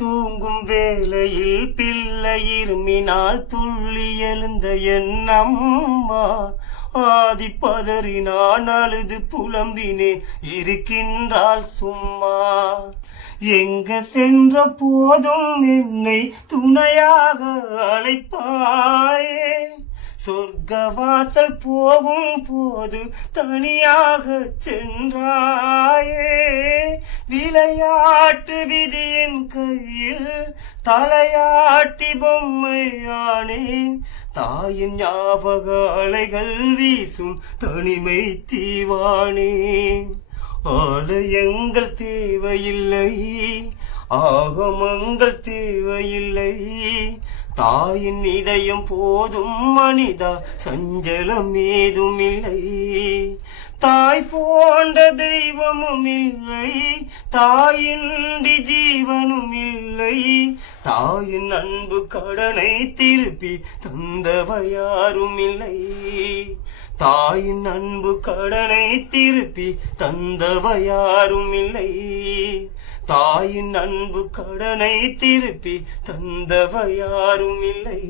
தூங்கும் வேளையில் பிள்ளை இருமினால் துள்ளி எழுந்த என் அம்மா ஆதி பதறினான் அழுது புலம்பினேன் இருக்கின்றாள் சும்மா. எங்க சென்ற போதும் என்னை துணையாக அழைப்பாயே, சொர்க்கவாசல் போகும் போது தனியாக சென்றாயே. விளையாட்டு விதியின் கையில் தலையாட்டி பொம்மையானேன், தாயின் ஞாபக அலைகள் வீசும் தனிமை தீவானேன். ஆலயங்கள் தேவையில்லை, ஆகமங்கள் தேவையில்லை, தாயின் இதயம் போதும் மனிதா, சஞ்சலம் ஏதும் இல்லை. தாய் போன்ற தெய்வமும் இல்லை, தாயின்றி ஜீவனும் இல்லை. தாயின் அன்பு கடனை திருப்பி தந்தவ யாரும் இல்லை, தாயின் அன்பு கடனை திருப்பி தந்தவ யாரும் இல்லை. தாயின் அன்பு கடனை திருப்பி தந்தவ யாரும் இல்லை.